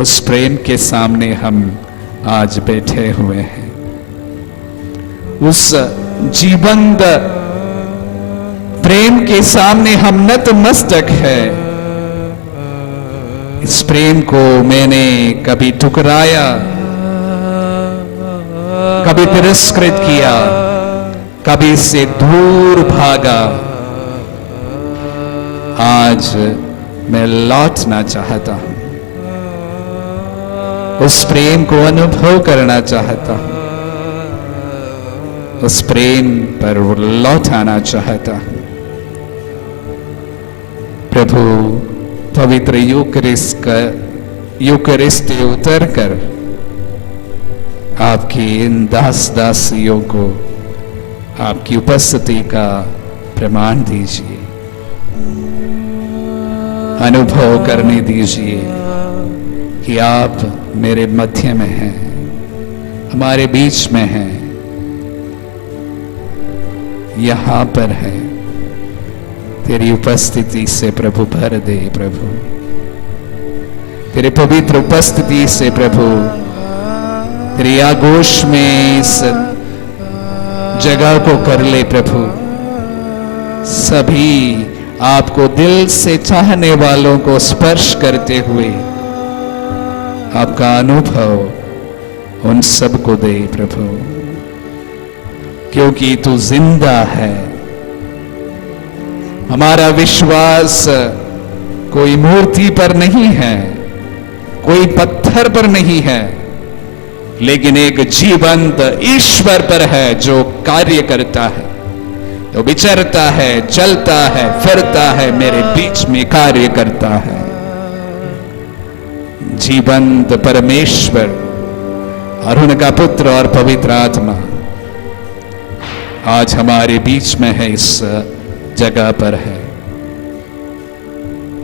उस प्रेम के सामने हम आज बैठे हुए हैं। उस जीवंत प्रेम के सामने हम नतमस्तक है। इस प्रेम को मैंने कभी ठुकराया, कभी तिरस्कृत किया, कभी इससे दूर भागा। आज मैं लौटना चाहता हूं, उस प्रेम को अनुभव करना चाहता हूं, उस प्रेम पर लौट आना चाहता हूं। प्रभु पवित्र यूकरिस्ट उतर कर आपकी इन दास दासियों को आपकी उपस्थिति का प्रमाण दीजिए, अनुभव करने दीजिए कि आप मेरे मध्य में हैं, हमारे बीच में हैं, यहां पर है। तेरी उपस्थिति से प्रभु भर दे। प्रभु तेरे पवित्र उपस्थिति से प्रभु तेरी आगोश में इस जगह को कर ले। प्रभु सभी आपको दिल से चाहने वालों को स्पर्श करते हुए आपका अनुभव उन सबको दे प्रभु, क्योंकि तू जिंदा है। हमारा विश्वास कोई मूर्ति पर नहीं है, कोई पत्थर पर नहीं है, लेकिन एक जीवंत ईश्वर पर है जो कार्य करता है, जो विचरता है, चलता है, फिरता है, मेरे बीच में कार्य करता है। जीवंत परमेश्वर और उनका पुत्र और पवित्र आत्मा आज हमारे बीच में है, इस जगह पर है।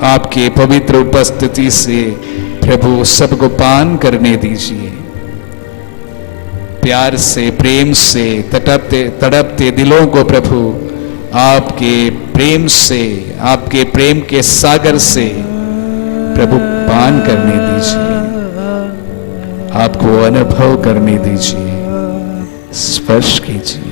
आपके पवित्र उपस्थिति से प्रभु सबको पान करने दीजिए। प्यार से, प्रेम से तड़पते दिलों को प्रभु आपके प्रेम से, आपके प्रेम के सागर से प्रभु पान करने दीजिए, आपको अनुभव करने दीजिए, स्पर्श कीजिए।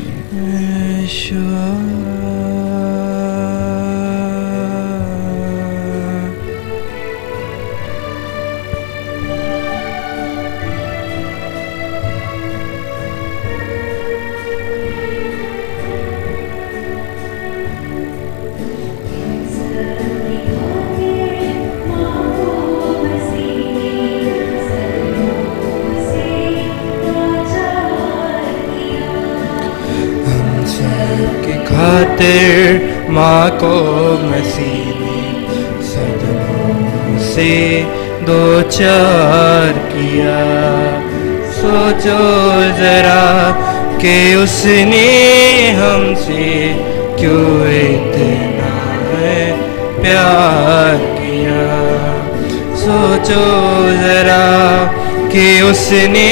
खातिर माँ को मसीह ने सदमों से दो चार किया। सोचो जरा कि उसने हमसे क्यों इतना प्यार किया। सोचो जरा कि उसने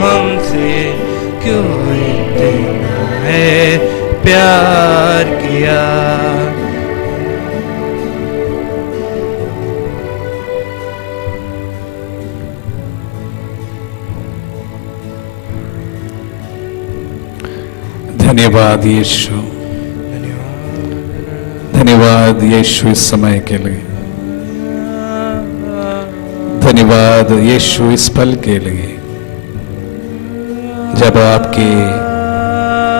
हमसे क्यों इतना प्यार किया। धन्यवाद यीशु, धन्यवाद यीशु इस समय के लिए, धन्यवाद यीशु इस पल के लिए जब आपके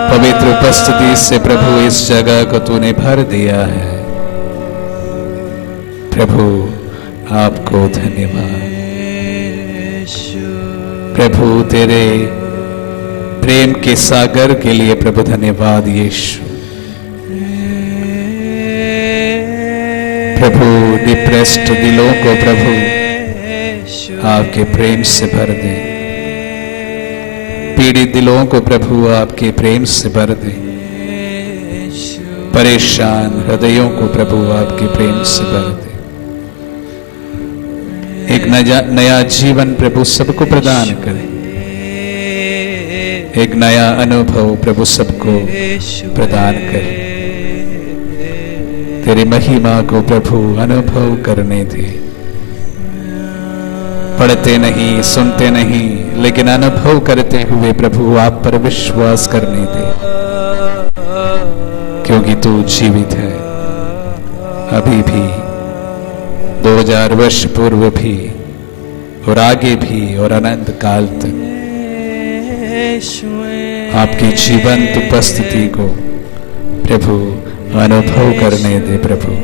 पवित्र उपस्थिति से प्रभु इस जगह को तूने भर दिया है। प्रभु आपको धन्यवाद। प्रभु तेरे प्रेम के सागर के लिए प्रभु धन्यवाद यीशु। प्रभु डिप्रेस्ड दिलों को प्रभु आपके प्रेम से भर दे, पीड़ित दिलों को प्रभु आपके प्रेम से भर दे, परेशान हृदयों को प्रभु आपके प्रेम से भर दे। एक नया जीवन प्रभु सबको प्रदान करे, एक नया अनुभव प्रभु सबको प्रदान करे। तेरी महिमा को प्रभु अनुभव करने दे। पढ़ते नहीं, सुनते नहीं, लेकिन अनुभव करते हुए प्रभु आप पर विश्वास करने दे, क्योंकि तू जीवित है, अभी भी, 2000 वर्ष पूर्व भी, और आगे भी, और अनंत काल तक आपकी जीवंत उपस्थिति को प्रभु अनुभव करने दे। प्रभु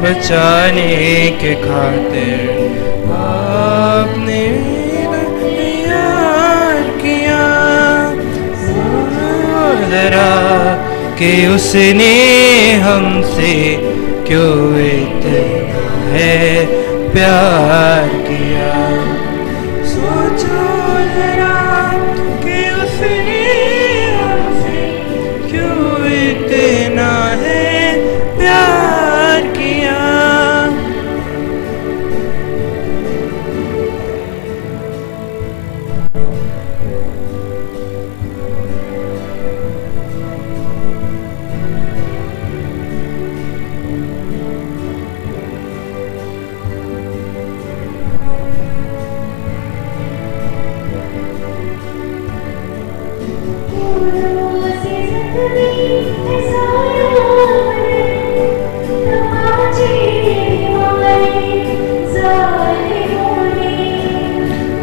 बचाने के खातिर आपने प्यार किया, जरा कि उसने हमसे क्यों इतना है प्यार किया। सोचो जरा कि उसने हमसे क्यों इतना है प्यार किया।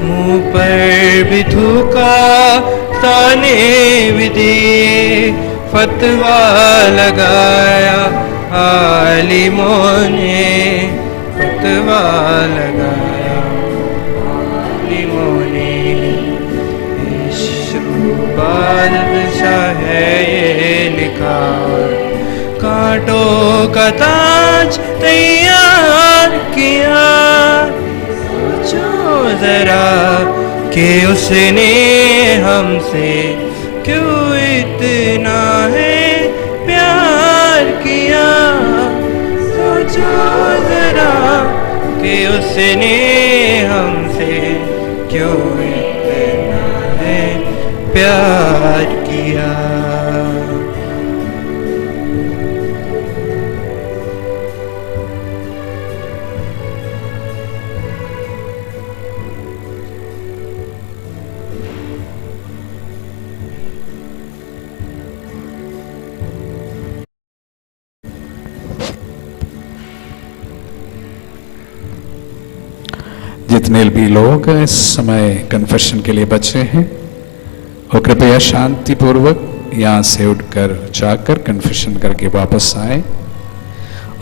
मुँह पर भी थूका, ताने भी दिए, फतवा लगाया आलिमों ने, फतवा लगाया आलिमों ने। बादशाह है ये लिखा, कांटों का ताज तैयार किया। सोचो जरा कि उसने हमसे क्यों इतना है प्यार किया। सोचो जरा कि उसने हमसे क्यों इतना है प्यार किया। जितने भी लोग इस समय कन्फेशन के लिए बचे हैं, और कृपया शांतिपूर्वक यहाँ से उठकर जाकर कन्फेशन करके वापस आए।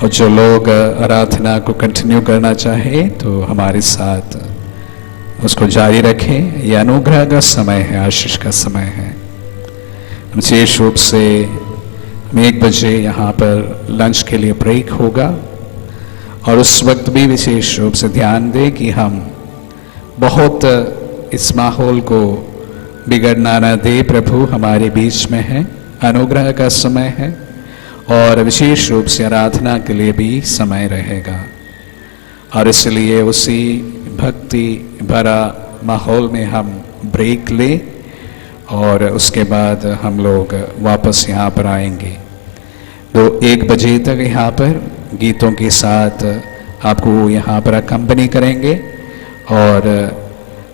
और जो लोग आराधना को कंटिन्यू करना चाहे तो हमारे साथ उसको जारी रखें। यह अनुग्रह का समय है, आशीष का समय है। विशेष रूप से 1 बजे यहाँ पर लंच के लिए ब्रेक होगा, और उस वक्त भी विशेष रूप से ध्यान दें कि हम बहुत इस माहौल को बिगड़ना न दे। प्रभु हमारे बीच में है, अनुग्रह का समय है, और विशेष रूप से आराधना के लिए भी समय रहेगा। और इसलिए उसी भक्ति भरा माहौल में हम ब्रेक लें, और उसके बाद हम लोग वापस यहाँ पर आएंगे। तो 1 बजे तक यहाँ पर गीतों के साथ आपको यहाँ पर अकम्पनी करेंगे, और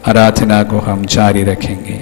आराधना को हम जारी रखेंगे।